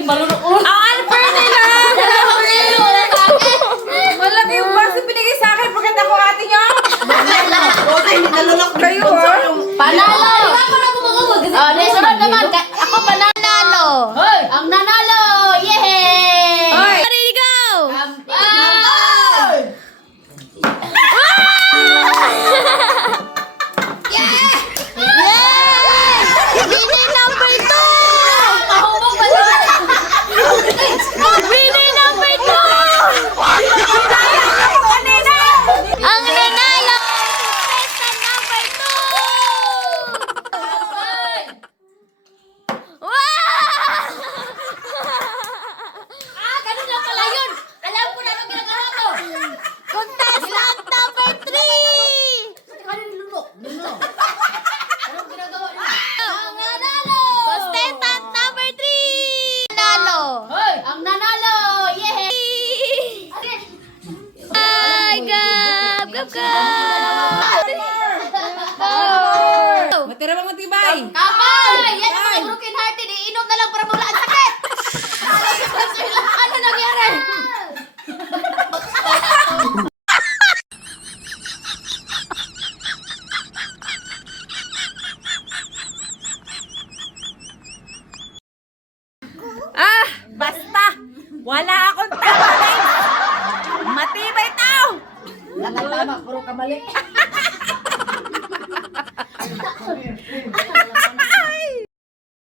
Ay, malunok. Ang Alper nila! Malaki yung baso binigay sa akin. Pagkat ako ate niya. Okay, nalulok Kayo ha? Panalo! Oh, sunod naman. Ako panalo. Hoy! Ang nanalo. Yehey! Hoy! Ready, go! Winner number 2! Winner number 2! Ang nanalo! Contestant number 2! Wow! Ganun lang pala yun! Alam ko na anong ginagawa mo! Contestant number 3! Anong ginagawa niyo? Ang nanalo! Contestant number 3! Nanalo! Hoy! Ang nanalo! Yehey! Ay, gab! Gab, gab! Matira bang matibay? Kapay! Yan ang mga broken hearted. Iinom na lang para mawala ang sakit! Ano nangyari? Ah! Basta! Wala akong tama! Matibay tao! Tama, puro kamali.